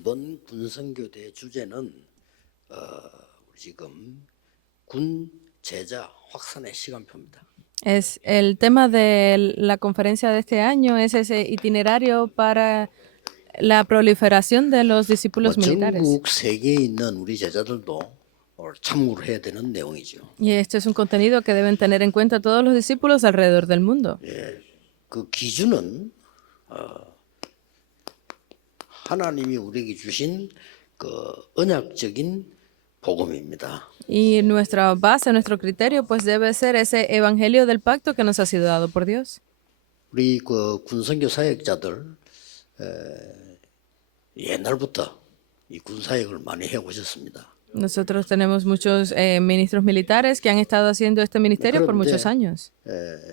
이번 군선교대 주제는 우리 지금 군 제자 확산의 시간표입니다. El tema de la conferencia de este año es ese itinerario para la proliferación de los discípulos militares. 전국 세계에 있는 우리 제자들도 참고를 해야 되는 내용이죠. Y este es un contenido que deben tener en cuenta todos los discípulos alrededor del mundo. 그 기준은 하나님이 우리에게 주신 그 언약적인 복음입니다. Y nuestra base, nuestro criterio, pues debe ser ese evangelio del pacto que nos ha sido dado por Dios. 우리 그 군선교 사역자들 옛날부터 이 군사역을 많이 해 오셨습니다. Nosotros tenemos muchos ministros militares que han estado haciendo este ministerio por muchos años.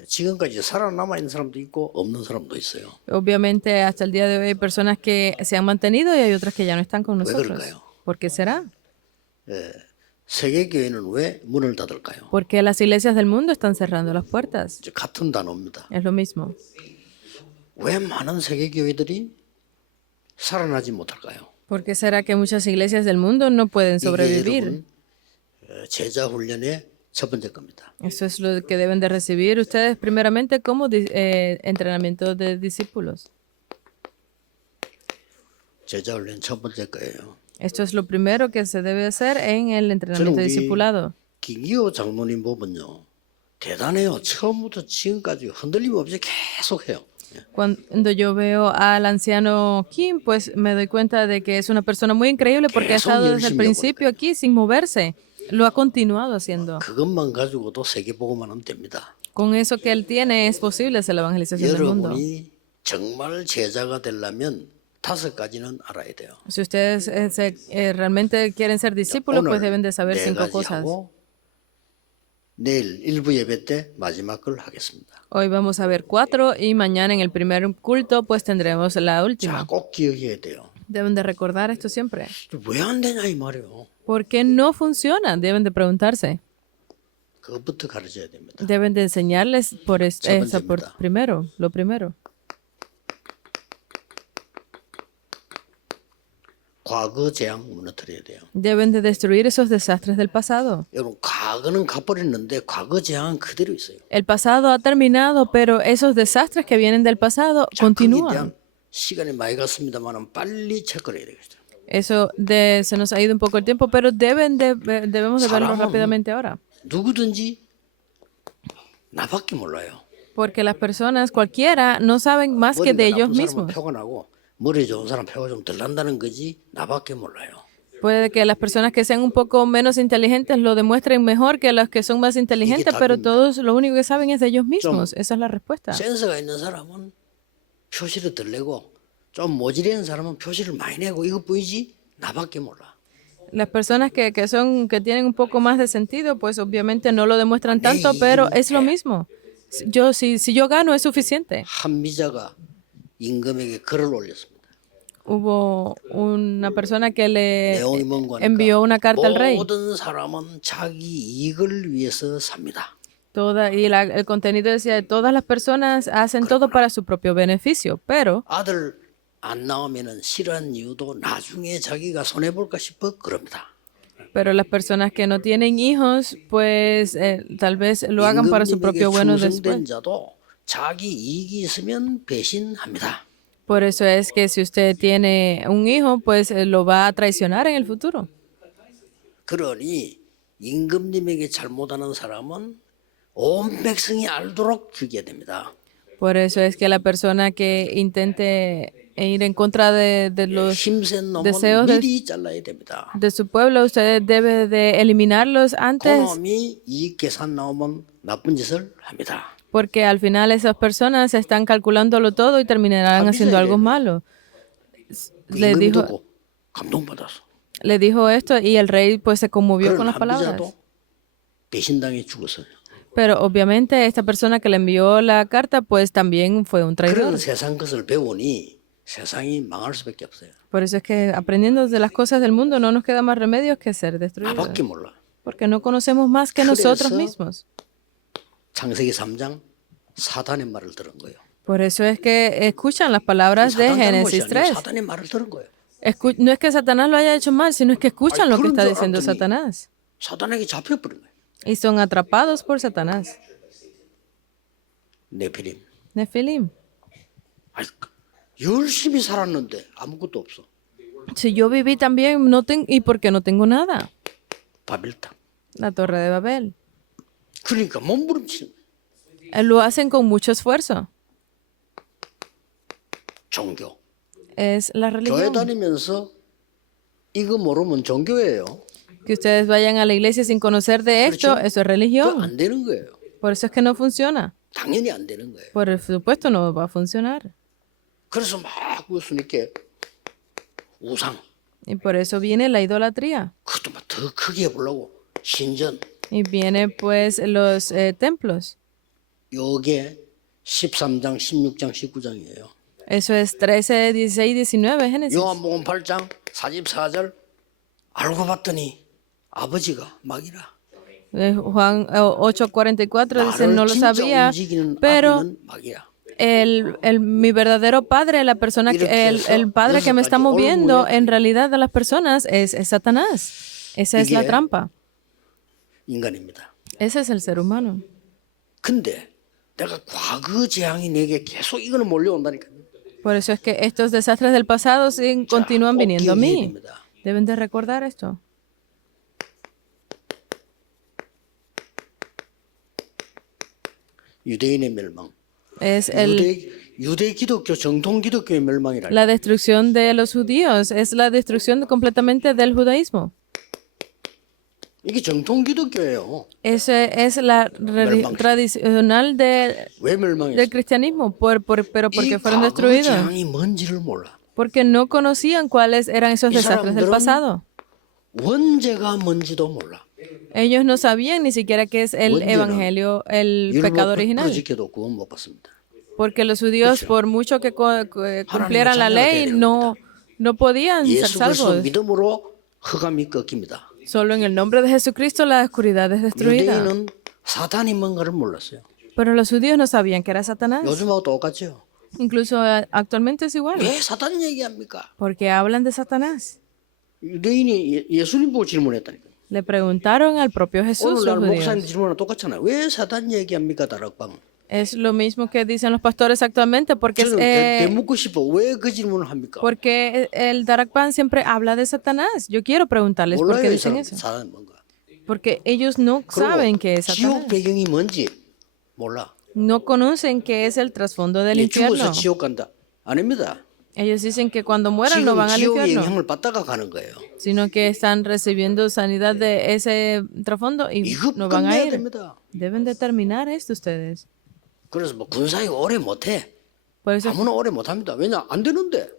지금까지 살아남아 있는 사람도 있고 없는 사람도 있어요. Obviamente, hasta el día de hoy hay personas que se han mantenido y hay otras que ya no están con 왜 nosotros. 그럴까요? ¿Por qué será? 세계 교회는 왜 문을 닫을까요? Porque las iglesias del mundo están cerrando las puertas. 이제 같은 단어입니다. Es lo mismo. 왜 많은 세계 교회들이 살아나지 못할까요? ¿Por qué será que muchas iglesias del mundo no pueden 이게 sobrevivir? 여러분 제자 훈련의 첫 번째 겁니다. Eso es lo que deben de recibir ustedes primeramente como entrenamiento de discípulos. 제자 훈련 첫 번째 거예요. Esto es lo primero que se debe hacer en el entrenamiento de discipulado. 김기호 장로님 보면요. 대단해요. 처음부터 지금까지 흔들림 없이 계속 해요. Cuando yo veo al anciano Kim, pues me doy cuenta de que es una persona muy increíble porque ha estado desde el principio aquí sin moverse. Lo ha continuado haciendo. 그것만 가지고도 세계 보고만 하면 됩니다. Con eso que él tiene es posible hacer la evangelización del mundo. 여러분이 정말 제자가 되려면 5가지는 알아야 돼요. Si ustedes realmente quieren ser discípulos, pues deben de saber 5 cosas. 하고 내일 1부 예배 때 마지막 걸 하겠습니다. Hoy vamos a ver 4 y mañana en el primer culto pues tendremos la 자, última. 꼭 기억해야 돼요. Deben de recordar esto siempre. 왜 안 되냐 이 말이에요. ¿Por qué no funciona? Deben de preguntarse. 그것부터 가르쳐야 됩니다. Deben de enseñarles por primero, lo primero. 과거 재앙 무너뜨려야 돼요. Deben de destruir esos desastres del pasado. 여러분 과거는 가버렸는데 과거 재앙은 그대로 있어요. El pasado ha terminado, pero esos desastres que vienen del pasado 거기에 continúan. 대한 시간이 많이 갔습니다만 빨리 체크를 해야 되겠죠. Eso se nos ha ido un poco el tiempo, pero debemos de verlo rápidamente ahora. 누구든지 나밖에 몰라요. Porque las personas, cualquiera, no saben más que de ellos mismos. 표가 나고 머리 좋은 사람 표가 좀 덜 난다는 거지 나밖에 몰라요. Puede que las personas que sean un poco menos inteligentes lo demuestren mejor que las que son más inteligentes, pero todos lo único que saben es de ellos mismos. Esa es la respuesta. 센스가 있는 사람은 표시를 덜 내고 좀 모질한 사람은 표시를 많이 내고 이거 보이지 나밖에 몰라. Las personas que tienen un poco más de sentido, pues obviamente no lo demuestran tanto, pero es lo mismo. Si yo gano es suficiente. 한미자가 임금에게 글을 올렸습니다. Hubo una persona que le 내용이 뭔가 envió una carta al rey. 모든 사람은 자기 이익을 위해서 삽니다. El contenido decía, todas las personas hacen todo para su propio beneficio, pero 아들 안 나오면은 싫어하는 이유도 나중에 자기가 손해 볼까 싶어 그럽니다. Pero las personas que no tienen hijos, pues tal vez lo hagan para su propio bueno después. 자도 자기 이익이 있으면 배신합니다. Por eso es que si usted tiene un hijo, pues lo va a traicionar en el futuro. 그러니 임금님에게 잘못하는 사람은 온 백성이 알도록 죽여야 됩니다. Por eso es que la persona que intente ir en contra de los 힘센 놈은 deseos 미리 잘라야 됩니다. de su pueblo, usted debe de eliminarlos antes, 그놈이 이익 계산 나오면 나쁜 짓을 합니다. porque al final esas personas están calculándolo todo y terminarán haciendo algo malo. Le 임금 감동받았어. dijo esto y el rey pues se conmovió con las palabras. 남자도 배신당해 죽었어요. Pero obviamente esta persona que le envió la carta pues también fue un traidor. 그런 세상 것을 배우니 세상이 망할 수밖에 없어요. Por eso es que aprendiendo de las cosas del mundo no nos queda más remedio que ser destruidos. 나밖에 몰라. Porque no conocemos más que nosotros 그래서 mismos. 창세기 3장 사단의 말을 들은 거예요. Por eso es que escuchan las palabras de 사단 Génesis 잘못이 아니에요. 3. 사단의 말을 들은 거예요. No es que Satanás lo haya hecho mal, sino es que escuchan Ay, lo que 그런 está 줄 diciendo 알았더니 Satanás 사단에게 잡혀버린 거예요. y son atrapados por Satanás. 네피림. Nefilim. 아이, 열심히 살았는데 아무것도 없어. Si yo viví también, ¿y por qué no tengo nada? 바벨탑. La Torre de Babel. 그러니까 몸부림치는 거예요. Lo hacen con mucho esfuerzo. 종교. Es la 교회 religión. 다니면서 이거 모르면 종교예요. Que ustedes vayan a la iglesia sin conocer de esto, 그렇죠? eso es 그거 religión. 안 되는 거예요. Por eso es que no funciona. 당연히 안 되는 거예요. Por supuesto no va a funcionar. 그래서 막 예수님께 우상, Y por eso viene la idolatría. 그것도 막 더 크게 해보려고 신전. Y viene pues los templos. 요게 13장, 16장, 19장이에요. Eso es 13, 16, 19, Génesis. 요한복음 8장 44절 알고 봤더니 아버지가 막이라. Juan 8:44 dice, no 나를 lo 진짜 sabía, 움직이는 pero 아비는 막이라. mi verdadero padre, la persona el padre que me está moviendo en realidad a las personas es Satanás. Esa es la 이게 trampa. 인간입니다. Ese es el ser humano. 근데 내가 과거 재앙이 내게 계속 이거는 몰려온다니까요. Por eso es que estos desastres del pasado continúan 꼭 viniendo a 기억해야 mí. 됩니다. Deben de recordar esto. 유대인의 멸망. Es 유대 기독교 정통 기독교의 멸망이라. la destrucción de los judíos, es la destrucción completamente del judaísmo. 이게 정통 기독교예요. Ese es la tradicional 왜 멸망했어? del cristianismo, pero porque 이 fueron 과거 destruidos. 재앙이 뭔지를 몰라. Porque no conocían cuáles eran esos 이 desastres del 사람들은 pasado. 원죄가 뭔지도 몰라. Ellos no sabían ni siquiera qué es el 원죄는 evangelio, el 율법 pecado 100% original. 지켜도 구원 못 받습니다. Porque los judíos, por mucho que cumplieran la ley, no podían ser 예수 그리스도 salvos. 믿음으로 흑암이 꺾입니다. Solo en el nombre de Jesucristo la oscuridad es destruida. 유대인은 사단이 뭔가를 몰랐어요. Pero los judíos no sabían que era Satanás. 요즘하고 똑같죠. Incluso actualmente es igual. 왜 사단 얘기합니까? Porque hablan de Satanás. 유대인이 예수님 보고 질문했다니까. Le preguntaron al propio Jesús los 오늘날 목사님 judíos. 질문은 똑같잖아요. 왜 사단 얘기합니까, 다락방? Es lo mismo que dicen los pastores actualmente, porque 저는 대묻고 싶어. 왜 그 질문을 합니까? porque el Darakpan siempre habla de Satanás. Yo quiero preguntarles por 몰라요, qué 이 dicen 사람. eso. 사단 뭔가. Porque ellos no saben qué es 지옥 Satanás. 배경이 뭔지 몰라. No conocen qué es el trasfondo del 얘 죽어서 infierno. 지옥 간다. 아닙니다. Ellos dicen que cuando mueran no 지금 van al 지옥의 infierno, 영향을 받다가 가는 거예요. sino que están recibiendo sanidad de ese trasfondo y 이거 no van a 끝내야 ir. 됩니다. Deben determinar esto ustedes. 그래서 뭐 군사가 오래 못해. Por eso, 아무나 오래 못합니다. 왜냐 안 되는데.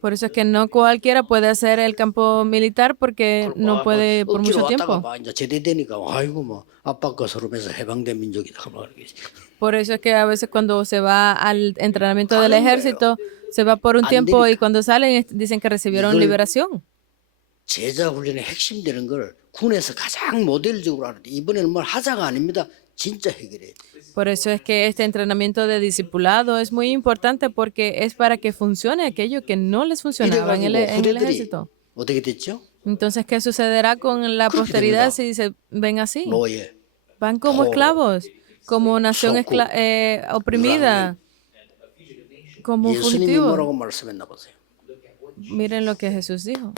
por eso es que no cualquiera puede hacer el campo militar porque no puede por 억지로 mucho 왔다가 tiempo. 막 이제 제대되니까 아이고 뭐 압박과 서름에서 해방된 민족이다. 막 이렇게. Por eso es que a veces cuando se va al entrenamiento del Claro, ejército, se va por un tiempo y Andérica. cuando salen dicen que recibieron 이걸- liberación. 제자 훈련의 핵심 되는 걸 군에서 가장 모델적으로 하는데 이번에는 뭘 하자가 아닙니다. 진짜 해결해야 돼. Por eso es que este entrenamiento de discipulado es muy importante porque es para que funcione aquello que no les funcionaba en 이래가지고 el 후대들이 ejército. 어떻게 됐죠? Entonces, ¿qué sucederá con la 그렇게 posteridad 됩니다. si se ven así? 노예, Van como 조, esclavos, como nación 소국, oprimida, como 예수님이 fugitivos. 뭐라고 말씀했나 보세요. Miren lo que Jesús dijo.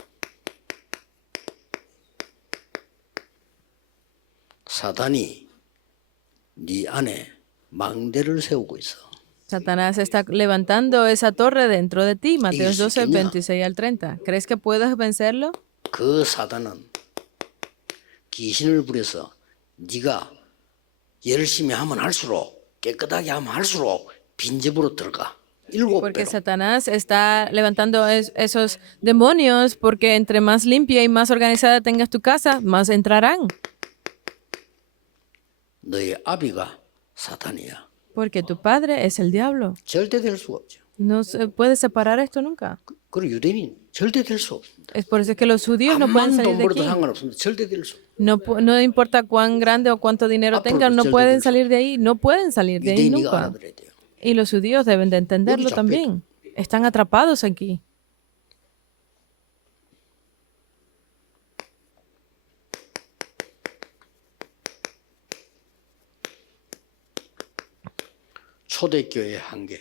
사단이 네 안에 망대를 세우고 있어. Satanás está levantando esa torre dentro de ti, Mateos ¿Y si 12, queña? 26 al 30. ¿Crees que puedes vencerlo? 그 사단은 귀신을 부려서 네가 열심히 하면 할수록 깨끗하게 하면 할수록 빈집으로 들어가. 7배로. Porque Satanás está levantando esos demonios porque entre más limpia y más organizada tengas tu casa, más entrarán. 너의 아비가 사탄이야. Porque tu padre es el diablo. 절대 될 수가 없죠. No se puede separar esto nunca. 그리고 유대인은 절대 될 수 없습니다. Es por eso que los judíos no pueden 암만 salir 돈 de 벌어도 aquí. 상관없습니다. 절대 될 수. No importa cuán grande o cuánto dinero 앞으로도 tengan, no 절대 pueden 될 수. salir de ahí. No pueden salir de ahí 유대인이가 nunca. 알아들어야 돼요. Y los judíos deben de entenderlo 여기 잡혀 también. Están atrapados aquí. 초대교회의 한계.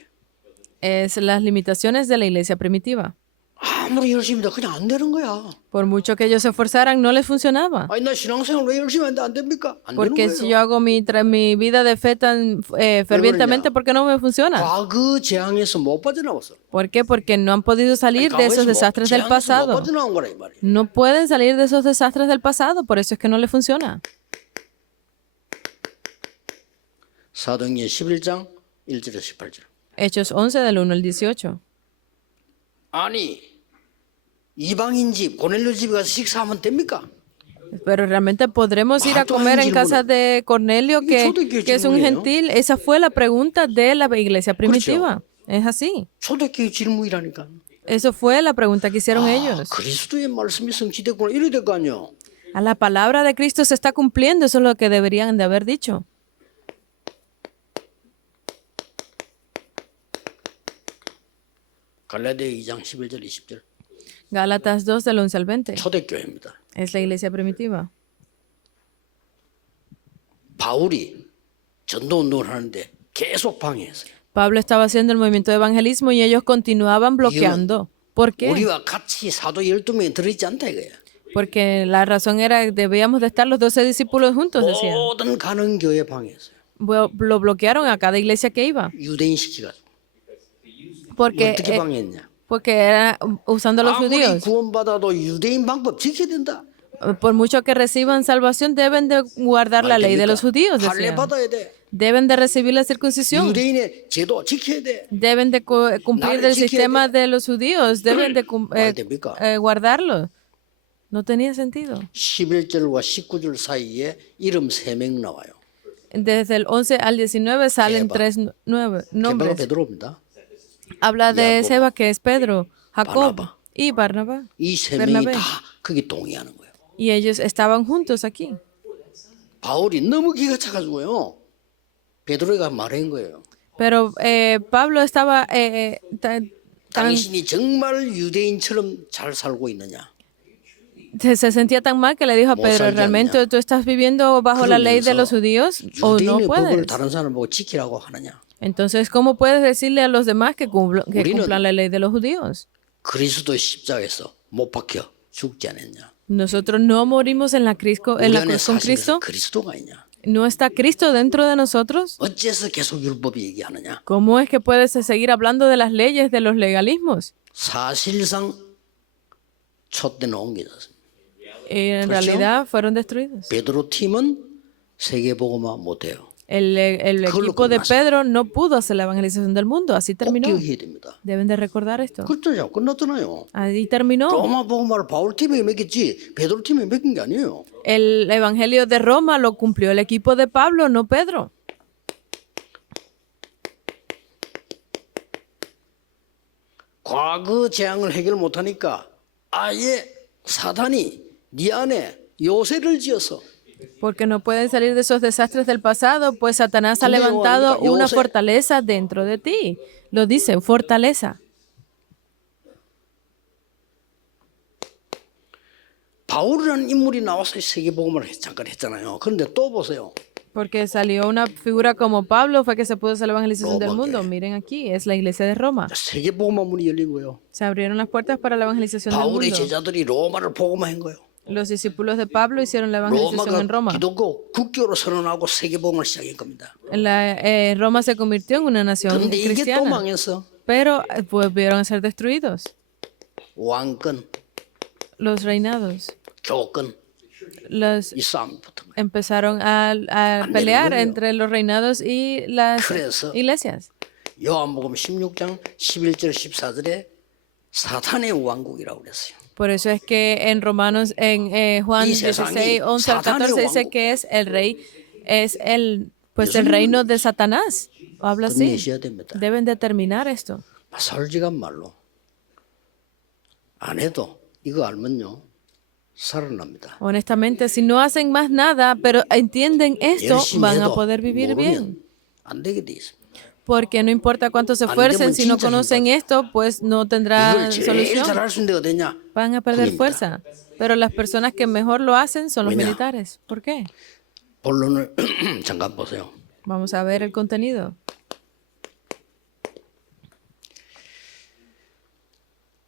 Es las limitaciones de la iglesia primitiva. 아무리 열심히 해도 그냥 안 되는 거야. Por mucho que ellos se esforzaran, no les funcionaba. 아니 나 신앙생활 왜 열심히 하는데 안 됩니까? 안 되는 Porque si 거예요. yo hago mi vida de fe tan fervientemente, ¿por qué no me funciona? 과거 재앙에서 못 빠져나왔어. ¿Por qué? Porque no han podido salir de esos desastres del 재앙에서 못 pasado. 빠져나온 거라 이 말이야. No pueden salir de esos desastres del pasado, por eso es que no les funciona. 사도행전 11장 1절에서 18절. Hechos 11 del 1 al 18. 아니 이방인 집 고넬료 집에 가서 식사하면 됩니까? Pero realmente podremos ir a ¿Cuánto comer hay en casa de Cornelio, que es un gentil. Esa fue la pregunta de la iglesia primitiva. Es así. 초대교회 질문이라니까. Eso fue la pregunta que hicieron ellos. 그리스도의 말씀이 성취됐구나 이래야 될 거 아니야. A la palabra de Cristo se está cumpliendo, eso es lo que deberían de haber dicho. 갈라디아 2장 11절 20절. Gálatas 2 del 11 al 20. 초대교회입니다. Es la iglesia primitiva. 바울이 전도 운동을 하는데 계속 방해했어요. Pablo estaba haciendo el movimiento de evangelismo y ellos continuaban bloqueando. ¿Por qué? 우리와 같이 사도 12명이 들어있지 않다 이거야. Porque la razón era que debíamos de estar los 12 discípulos juntos, decían. 모든 가는 교회 방해했어요. Lo bloquearon a cada iglesia que iba. 유대인 시키가지고. Porque, 어떻게 방해했냐? porque era usando a los 아무리 judíos. 구원받아도 유대인 방법 지켜야 된다. Por mucho que reciban salvación, deben de guardar la ley de los judíos, 할례 decían. 받아야 돼. Deben de recibir la circuncisión. 유대인의 제도 지켜야 돼. Deben de cumplir el sistema de los judíos. Deben de 됩니까? guardarlo. No tenía sentido. 11절과 19절 사이에 이름 3명 나와요. Desde el 11 al 19 salen Seba. tres 개바가 nombres. 베드로입니다. Habla de Jacob, Seba, que es Pedro, Jacob Barnabá. y Barnabá. 이 3명이 Bernabé. 다 거기 동의하는 거예요. Y ellos estaban juntos aquí. 바울이 너무 기가 차가지고요. 베드로가 말한 거예요. Pero Pablo estaba tan, 당신이 정말 유대인처럼 잘 살고 있느냐? se sentía tan mal que le dijo a 못 Pedro, 살지 ¿realmente 않냐? tú estás viviendo bajo la ley de 그러면서 los judíos o no 유대인의 법을 puedes? 다른 사람 보고 지키라고 하느냐? Entonces, ¿cómo puedes decirle a los demás que 우리는 cumplan la ley de los judíos? 그리스도 십자가에서 못 박혀 죽지 않았냐? Nosotros no morimos en la cruz 우리 안에 con 사실은 Cristo. 그리스도가 있냐? ¿No está Cristo dentro de nosotros? 어째서 계속 율법이 얘기하느냐? ¿Cómo es que puedes seguir hablando de las leyes, de los legalismos? 사실상 촛대는 옮겨졌습니다. En realidad fueron destruidos. 베드로 팀은 세계복음화 못해요. El equipo de Pedro no pudo hacer la evangelización del mundo. Así 꼭 terminó. 기억해야 됩니다. Deben de recordar esto. 그렇잖아요. 끝났잖아요. Ahí terminó. 로마 복음화를 바울 팀에 맡겼지 베드로 팀에 맡긴 게 아니에요. El evangelio de Roma lo cumplió el equipo de Pablo, no Pedro. 과거 재앙을 해결 못하니까 아예 사단이 네 안에 요새를 지어서 Porque no pueden salir de esos desastres del pasado, pues Satanás ha ¿Cómo levantado llamar? Yo una sé. fortaleza dentro de ti. Lo dice, fortaleza. 바울이라는 인물이 나와서 세계복음을 잠깐 했잖아요. 그런데 또 보세요. Porque salió una figura como Pablo, fue que se pudo hacer la evangelización del Roma, mundo. ¿qué? Miren aquí, es la iglesia de Roma. 세계복음화 문이 열린 거예요. Se abrieron las puertas para la evangelización del 바울의 mundo. 제자들이 로마를 복음화한 거예요. Los discípulos de Pablo hicieron la evangelización en Roma. 로마가 기독교 국교로 선언하고 세계복음을 시작한 겁니다. Roma se convirtió en una nación 그런데 이게 또 cristiana, 망했어. pero volvieron a ser destruidos. 왕권, Los reinados, 교권, los 이 싸움이 붙은 거예요. empezaron a pelear 거예요. entre los reinados y las 그래서 iglesias. 요한복음 16장 11절 14절에 사탄의 왕국이라고 그랬어요. Por eso es que en Romanos, en Juan 이 16, 세상이 11 al 14 사탄의 dice 왕국. que es el rey, es pues el 예수님은 reino de Satanás. Habla así. 끝내셔야 됩니다. Deben determinar esto. 솔직한 말로 안 해도 이거 알면요 살아납니다. Honestamente, si no hacen más nada, pero entienden esto, 열심히 van a 해도 poder vivir bien. 모르면 안 되게 돼 있습니다. Porque no importa cuánto se 안 esfuercen, 되면 si no 진짜 conocen 힘들어요. esto, pues no 이걸 tendrán 제일 solución. 잘할 수 있는 데가 어디냐? Van a perder 군입니다. fuerza. Pero las personas que mejor lo hacen son los 왜냐? militares. ¿Por qué? 본론을 잠깐 보세요. Vamos a ver el contenido.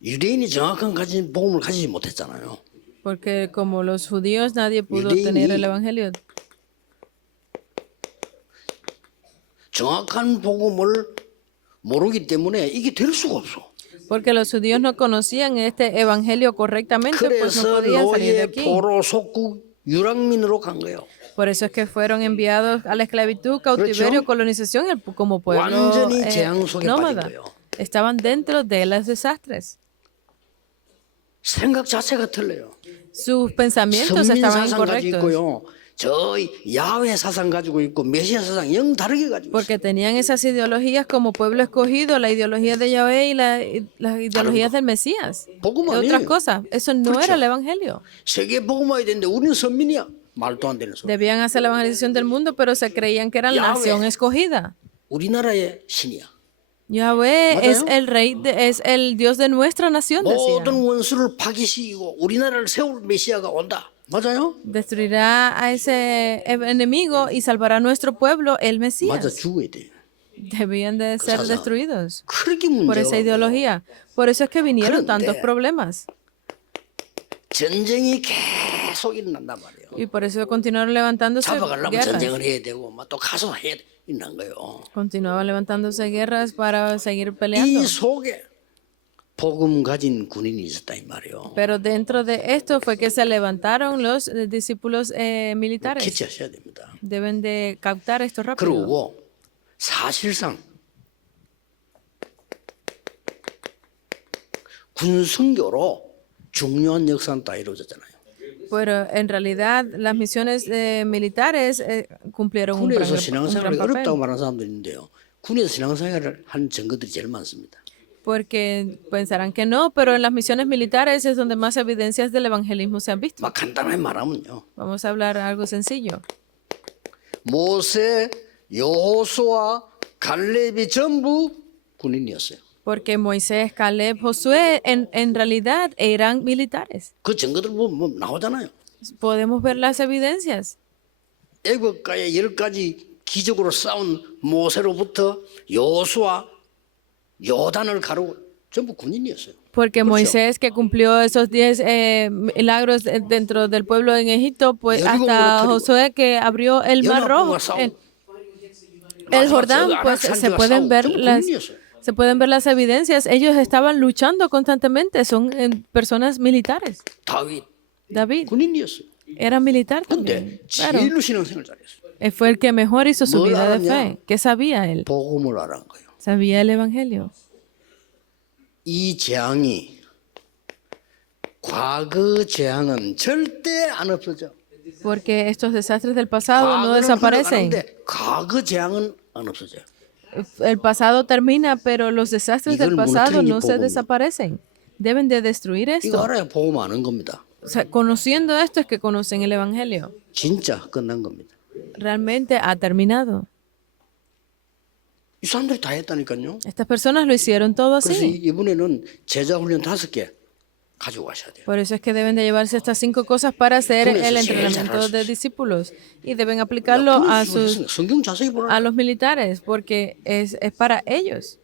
유대인이 정확한 복음을 가지지 못했잖아요. Porque como los judíos nadie pudo 유대인이 tener el evangelio. 정확한 복음을 모르기 때문에 이게 될 수가 없어. Porque los judíos no conocían este evangelio correctamente, pues no 그래서 podían salir de 노예, aquí. 포로, 속국, 유랑민으로 간 거예요. Por eso es que fueron enviados a la esclavitud, cautiverio, 그렇죠? colonización como pueblo 완전히 재앙 속에 빠진 nómada. 거예요. Estaban dentro de los desastres. 생각 자체가 틀려요. Sus pensamientos 선민 estaban 사상 가지고 incorrectos. 있고요. 저 야훼 사상 가지고 있고 메시아 사상 영 다르게 가지고 있어요. Porque tenían esas ideologías como pueblo escogido, la ideología de Yahvé y las ideologías del Mesías. 복음 Y otras 아니에요. cosas. Eso no 그렇죠. era el evangelio. 세계 복음화야 되는데 우리는 선민이야. 말도 안 되는 소리. Debían hacer la evangelización del mundo, pero se creían que eran Yahvé. nación escogida. 우리나라의 신이야. Yahvé ¿맞아요? es el rey, es el Dios de nuestra nación, 모든 decían. 원수를 파기시키고 우리나라를 세울 메시아가 온다. 맞아요? Destruirá a ese enemigo y salvará a nuestro pueblo, el 맞아, Mesías. 죽어야 돼. Debían de ser 사상. destruidos 그렇게 por 문제가 esa 많아요. ideología. Por eso es que vinieron 그런데 tantos problemas. 전쟁이 계속 일어난단 말이에요. Y por eso continuaron levantándose 잡아가려면 guerras. 전쟁을 해야 되고 막 또 가서 해야 있는 거예요. Continuaban levantándose guerras para seguir 이 peleando. 속에 복음 가진 군인이 있었다 이 말이에요. Pero dentro de esto fue que se levantaron los discípulos militares. 캐치하셔야 됩니다. Deben de captar esto rápido. 그리고 사실상 군성교로 중요한 역사는 다 이루어졌잖아요. Pero en realidad las misiones militares cumplieron un gran 군에서 신앙생활이 papel. 어렵다고 말하는 사람들이 있는데요. 군에서 신앙생활을 한 증거들이 제일 많습니다. Porque pensarán que no, pero en las misiones militares es donde más evidencias del evangelismo se han visto. 막 간단하게 말하면요. Vamos a hablar algo sencillo. 모세, 여호수아, 갈렙이 전부 군인이었어요. Porque Moisés, Caleb, Josué en realidad eran militares. 그 증거들 보면 뭐 나오잖아요. Podemos ver las evidencias. 애국가의 10가지 기적으로 싸운 모세로부터 여호수아, 요단을 가르고 전부 군인이었어요. Porque 그렇죠? Moisés, que cumplió esos 10 milagros dentro del pueblo en Egipto, pues 여리고 hasta 무너뜨리고 Josué que abrió el Mar Rojo, 연합군과 싸우고 el Jordán, pues se pueden ver se pueden ver las evidencias. Ellos estaban luchando constantemente, son personas militares. 다윗 David 군인이었어요. era militar 근데 también. Claro, 제일로 신앙생활 잘했어요. fue el que mejor hizo su 뭘 vida de 알았냐? fe. ¿Qué sabía él? 복음을 알아간 거예요. Sabía el evangelio. 이 재앙이 과거 재앙은 절대 안 없어져. Porque estos desastres del pasado no 과거는 desaparecen. 흘러가는데 과거 재앙은 안 없어져. El pasado termina, pero los desastres del 이걸 pasado 모니터링이 no se 복음이에요. desaparecen. Deben de destruir 이거 esto. 알아야 복음 아는 겁니다. O sea, conociendo esto es que conocen el evangelio. 진짜 끝난 겁니다. Realmente ha terminado. 이 사람들이 다 했다니까요. Estas personas lo hicieron todo 그래서 así. 이번에는 제자 훈련 5개 가지고 가셔야 돼요. Por eso es que deben de llevarse estas 5 cosas para hacer Con eso el sí, entrenamiento 잘할 수 de 있어요. discípulos. Y deben aplicarlo a sus 성경 자세히 보라. a los militares, porque es para ellos.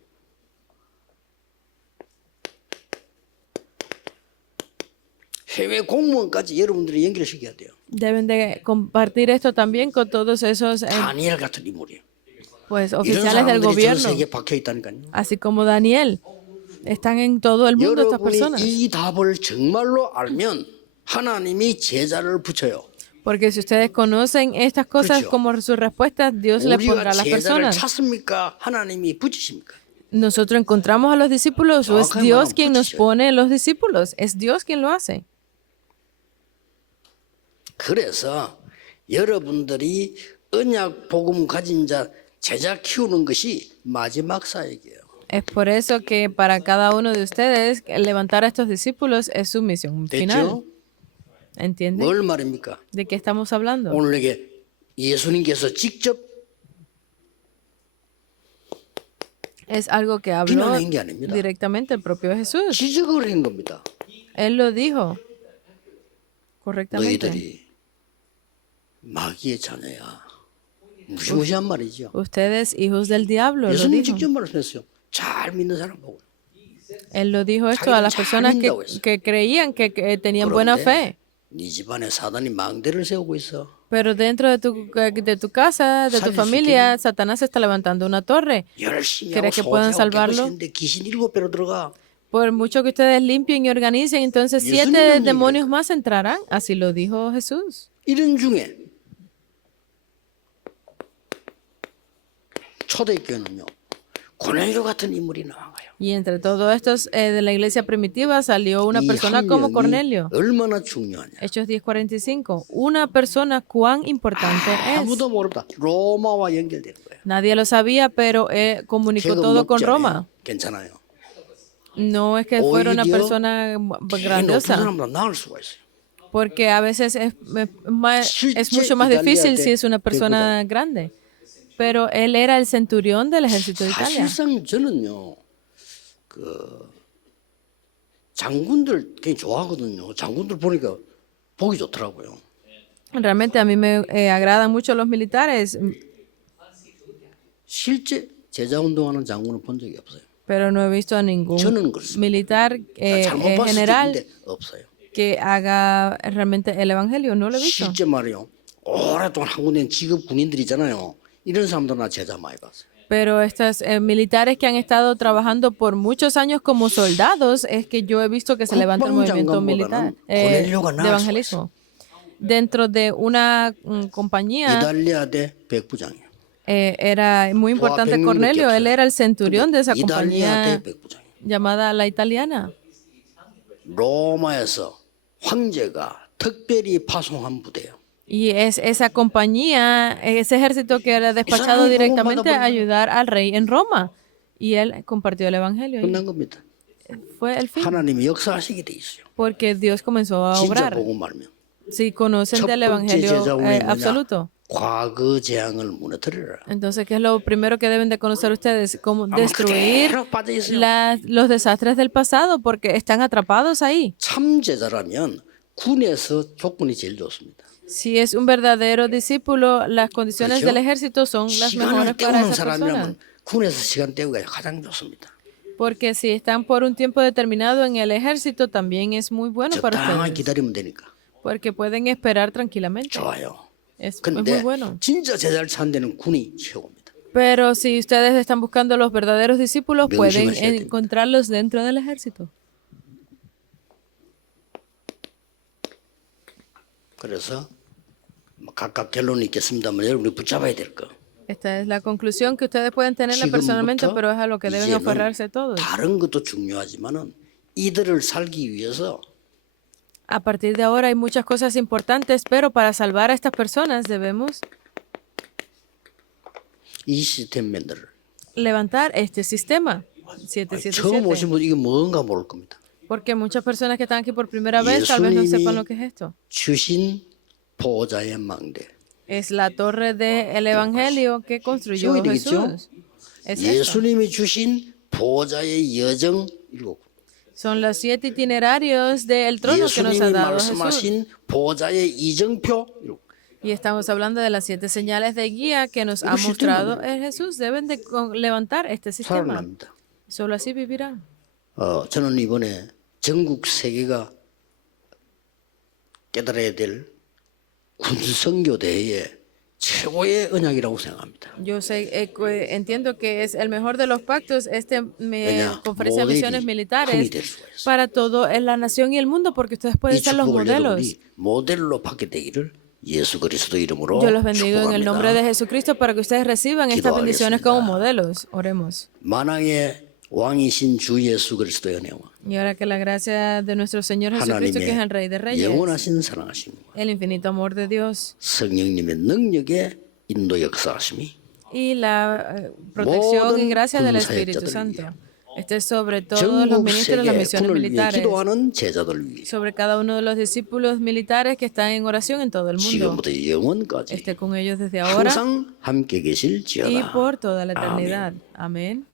해외 공무원까지 여러분들이 연결시켜야 돼요. Deben de compartir esto también con todos esos 다니엘 같은 인물이에요. pues 이런 oficiales del 사람들이 전 gobierno, 세계에 박혀 있다니까요. así como Daniel. Están en todo el mundo estas 여러분이 personas. 이 답을 정말로 알면 하나님이 제자를 붙여요. Porque si ustedes conocen estas cosas 그렇죠. como sus respuestas, Dios les pondrá 우리가 a las 제자를 personas. 찾습니까? 하나님이 붙이십니까? Nosotros encontramos a los discípulos o es 정확하게 Dios 말하면 quien nos 붙이셔요. pone los discípulos. Es Dios quien lo hace. 그래서 여러분들이 언약 복음 가진 자 제자 키우는 것이 마지막 사역이에요. Es por eso que para cada uno de ustedes levantar a estos discípulos es su misión final. 됐죠? ¿Entienden? 뭘 말입니까? ¿De qué estamos hablando? 오늘 내게 예수님께서 직접 Es algo que habló 비난한 게 아닙니다. directamente el propio Jesús. 지적을 한 겁니다. Él lo dijo correctamente. 너희들이 마귀의 자녀야. 무시무시한 말이죠. Ustedes, hijos del diablo, lo 예수님 dijo. 직접 말씀했어요. 잘 믿는 사람 보고. Él lo dijo esto a las personas que creían que tenían buena fe. 네 집안에 사단이 망대를 세우고 있어. Pero dentro de tu casa, de tu familia, Satanás está levantando una torre. 열심히 하고 ¿Crees que pueden 소지하고 salvarlo? 깨끗이는데 귀신 7배로 들어가. Por mucho que ustedes limpien y organicen, entonces 7 demonios más entrarán. Así lo dijo Jesús. 이런 중에 초대교회는요. 고넬료 같은 인물이 나와요. Y entre todos estos de la iglesia primitiva salió una 이 persona 한 como 명이 Cornelio. 얼마나 중요하냐. Hechos 10:45. Una persona cuán importante es. 아무도 모르다. 로마와 연결되는 거예요. Nadie lo sabía, pero comunicó 세금 todo con 먹지 Roma. 않아요. 괜찮아요. No es que fuera una 오히려 persona 높은 grandiosa, 사람보다 나을 수가 있어요. porque a veces es mucho más difícil si es una persona grande. Pero él era el centurión del ejército de Italia. 사실상 저는요. 그 장군들 굉장히 좋아하거든요. 장군들 보니까 보기 좋더라고요. Realmente a mí me agradan mucho los militares, 실제 제자 운동하는 장군을 본 적이 없어요. pero no he visto a ningún 저는 그렇습니다. militar 잘못 봤을 수도 general 있는데 없어요. que haga realmente el evangelio. No lo he visto. 실제 말이요. 오랫동안 한 군데 직업 군인들이잖아요. 이런 사람들 나 제자 많이 봤어요. Pero estos militares que han estado trabajando por muchos años como soldados, es que yo he visto que se levanta el movimiento militar de evangelismo. Dentro de una compañía, 이탈리아 대 백부장이에요. era muy importante Cornelio, él era el centurión de esa 이탈리아 compañía 대 백부장이에요. llamada La Italiana. 로마에서 황제가 특별히 파송한 부대예요. Y es esa compañía, ese ejército que era despachado directamente a ayudar al rey en Roma. Y él compartió el evangelio. 끝난 겁니다. Fue el fin, 하나님이 역사하시게 돼 있어요. porque Dios comenzó a 진짜 obrar. 복음 말면 Si conocen 첫 del 번째 evangelio 제자훈이 뭐냐? absoluto. 과거 재앙을 무너뜨리라. Entonces, ¿qué es lo primero que deben de conocer ustedes? Cómo 아마 destruir 그대로 빠져 있어요. los desastres del pasado, porque están atrapados ahí. 참 제자라면 군에서 조건이 제일 좋습니다. Si es un verdadero discípulo, las condiciones 그렇죠? del ejército son las mejores 시간을 para 때우는 esa persona. 사람이라면 군에서 시간 때우기가 가장 좋습니다. Porque si están por un tiempo determinado en el ejército, también es muy bueno para 적당히 ustedes. 기다리면 되니까 Porque pueden esperar tranquilamente. 좋아요. Es 근데 muy bueno. 진짜 제자를 찾는 데는 군이 최고입니다. Pero si ustedes están buscando los verdaderos discípulos, pueden 명심하셔야 됩니다. encontrarlos dentro del ejército. 그래서 각각 결론이 있겠습니다만 여러분이 붙잡아야 될 거. Esta es la conclusión que ustedes pueden tenerla personalmente, 지금부터 pero es a lo que deben 이제는 aferrarse todos. 다른 것도 중요하지만은 이들을 살기 위해서 A partir de ahora hay muchas cosas importantes, pero para salvar a estas personas debemos 이 시스템맨들을 levantar este sistema. 처음 777. 오신 분 이게 뭔가 모를 겁니다. Porque muchas personas que están aquí por primera vez tal vez no sepan lo que es esto. 주신 보호자의 망대. Es la torre del evangelio que construyó 세워야 되겠죠? Jesús. Es esto. 예수님이 주신 보호자의 여정 7. Son los 7 itinerarios del trono que nos ha 예수님이 dado Jesús. 말씀하신 보호자의 이정표 7. Y estamos hablando de las 7 señales de guía que nos ha 이거 mostrado el Jesús. Deben de levantar este sistema. 살아납니다. Solo así vivirán. 저는 이번에 전국 세계가 깨달아야 될 군선교대회의 최고의 언약이라고 생각합니다. Yo sé, entiendo que es el mejor de los pactos, 왜냐, conferencia de misiones 모델이 militares 힘이 될 수가 있어요. para todo en la nación y el mundo, porque ustedes pueden 이 ser los 축복을 modelos. 여러분이 모델로 받게 되기를 예수 그리스도 이름으로 Yo los bendigo en el nombre de 축복합니다. Jesucristo para que ustedes reciban estas bendiciones como modelos. Oremos. 만왕의 왕이신 주 예수 그리스도의 은혜와 Y ahora que la gracia de nuestro Señor Jesucristo, que es el Rey de 하나님의 Reyes, 영원하신 사랑하심과 el infinito amor de Dios 성령님의 능력의 인도 역사하심이 y la protección y gracia del Espíritu Santo esté sobre todos los 전국 ministros de las 세계 misiones 군을 위해 militares, 기도하는 제자들 위해 sobre cada uno de los discípulos militares que están en oración en todo el mundo, 지금부터 영원까지 esté con ellos desde ahora 항상 함께 y 계실지어다. por toda la eternidad. Amén.